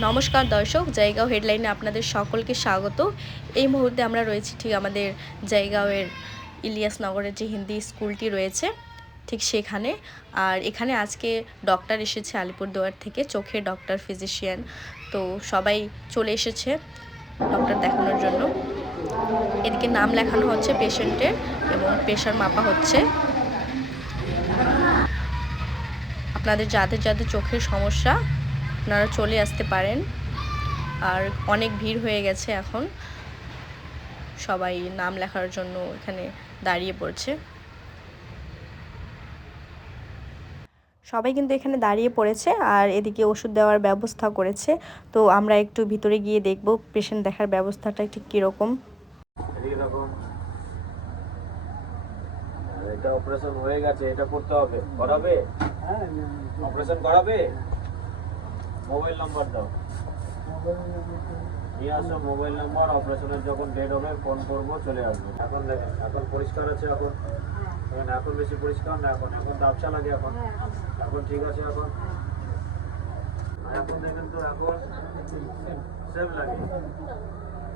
নমস্কার দর্শক, জায়গাও হেডলাইনে আপনাদের সকলকে স্বাগত। এই মুহূর্তে আমরা রয়েছি ঠিক আমাদের জায়গাওয়ের ইলিয়াসনগরের যে হিন্দি স্কুলটি রয়েছে ঠিক সেখানে। আর এখানে আজকে ডক্টর এসেছে আলিপুরদুয়ার থেকে, চোখের ডক্টর, ফিজিশিয়ান। তো সবাই চলে এসেছে ডক্টর দেখানোর জন্য। এদিকে নাম লেখানো হচ্ছে পেশেন্টের এবং প্রেশার মাপা হচ্ছে। আপনাদের যাদের যাদের চোখের সমস্যা আপনারা চলে আসতে পারেন। আর অনেক ভিড় হয়ে গেছে, এখন সবাই নাম লেখার জন্য এখানে দাঁড়িয়ে পড়ছে। সবাই কিন্তু এখানে দাঁড়িয়ে পড়েছে আর এদিকে ওষুধ দেওয়ার ব্যবস্থা করেছে। তো আমরা একটু ভিতরে গিয়ে দেখব পেশেন্ট দেখার ব্যবস্থাটা ঠিক কীরকম। এটা অপারেশন হয়ে গেছে, এটা করতে হবে, করাবে? অপারেশন করাবে? মোবাইল নাম্বার দাও, নিয়ে আসো মোবাইল নাম্বার। অপারেশনের যখন ডেট হবে ফোন করবো, চলে আসবো। এখন দেখেন, এখন পরিষ্কার আছে, এখন বেশি পরিষ্কার না, এখন দাবছা লাগে, এখন ঠিক আছে। এখন দেখেন তো, এখন সেম লাগে।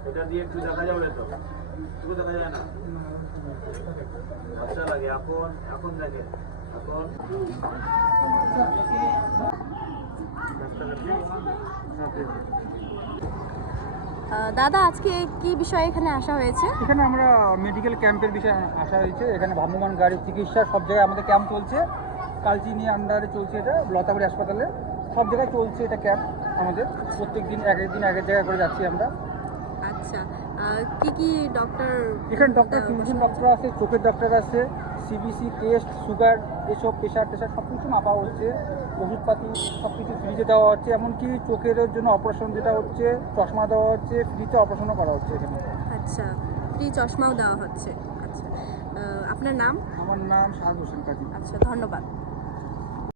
এটা দিয়ে একটু দেখা যাবে তো? একটু দেখা যায় না, আচ্ছা লাগে। এখন দেখেন, এখন দাদা, আজকে কি বিষয়ে এখানে আসা হয়েছে? এখানে আমরা মেডিকেল ক্যাম্পের বিষয়ে আসা হয়েছে। এখানে ভ্রাম্যমাণ গাড়ির চিকিৎসা সব জায়গায় আমাদের ক্যাম্প চলছে। কালচিনি আন্ডারে চলছে, এটা লতাবাড়ি হাসপাতালে সব জায়গায় চলছে এটা ক্যাম্প আমাদের। প্রত্যেক দিন এক এক জায়গায় করে যাচ্ছি আমরা। আচ্ছা, কি কি ডক্টর? এখানে ডক্টর, ফিজিশিয়ান ডক্টর আছে, চোখের ডক্টর আছে, সিবিসি টেস্ট, সুগার, এসব প্রেশার সব কিছু মাপা হচ্ছে। ওষুধপাতি সব কিছু ফ্রিতে দেওয়া হচ্ছে, এমনকি চোখের জন্য অপারেশন যেটা হচ্ছে, চশমা দেওয়া হচ্ছে, ফ্রিতে অপারেশনও করা হচ্ছে এখানে। আচ্ছা, ফ্রি চশমাও দেওয়া হচ্ছে। আচ্ছা, আপনার নাম? আমার নাম শাহাদ হোসেন কাজী। আচ্ছা, ধন্যবাদ।